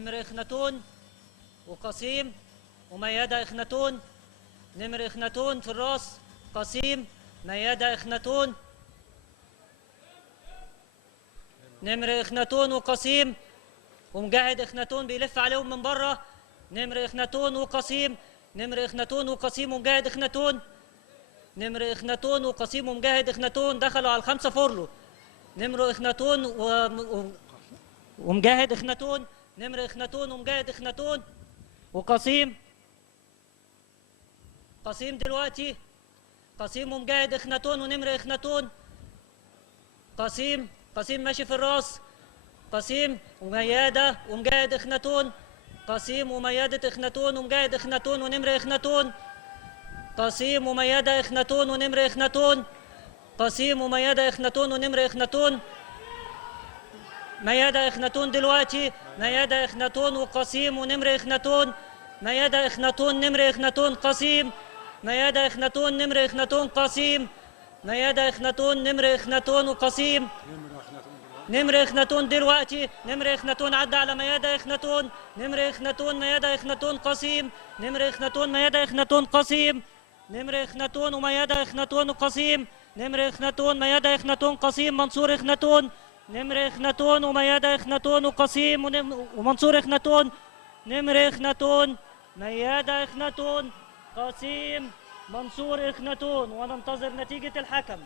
نمر إخناتون وقسيم وميادة إخناتون. نمر إخناتون في الراس قسيم ميادة إخناتون. نمر إخناتون وقسيم ومجاهد إخناتون بيلف عليهم من بره. نمر إخناتون وقسيم. نمر إخناتون وقسيم ومجاهد إخناتون. نمر إخناتون وقسيم ومجاهد إخناتون دخلوا على الخمسة فورلو. نمر إخناتون ومجاهد إخناتون. نمر إخناتون ومجاهد إخناتون وقسيم. قسيم دلوقتي قسيم ومجاهد إخناتون ونمر إخناتون. قسيم ماشي في الراس. قسيم وميادة ومجاهد إخناتون. قسيم وميادة إخناتون ومجاهد إخناتون ونمر إخناتون. قسيم وميادة إخناتون ونمر إخناتون. قسيم وميادة إخناتون ونمر إخناتون. ميادة إخناتون دلوقتي ميادة إخناتون وقسيم ونمر إخناتون. ميادة إخناتون نمر إخناتون قسيم. ميادة إخناتون نمر إخناتون قسيم. ميادة إخناتون نمر إخناتون وقسيم. نمر إخناتون دلوقتي نمر إخناتون عدى على ميادة إخناتون. نمر إخناتون ميادة إخناتون قسيم. نمر إخناتون ميادة إخناتون قسيم. نمر إخناتون وميادة إخناتون وقسيم. نمر إخناتون ميادة إخناتون قسيم منصور إخناتون. نمر إخناتون وميادة إخناتون وقسيم ومنصور إخناتون. نمر إخناتون ميادة إخناتون قسيم منصور إخناتون. وننتظر نتيجة الحكم.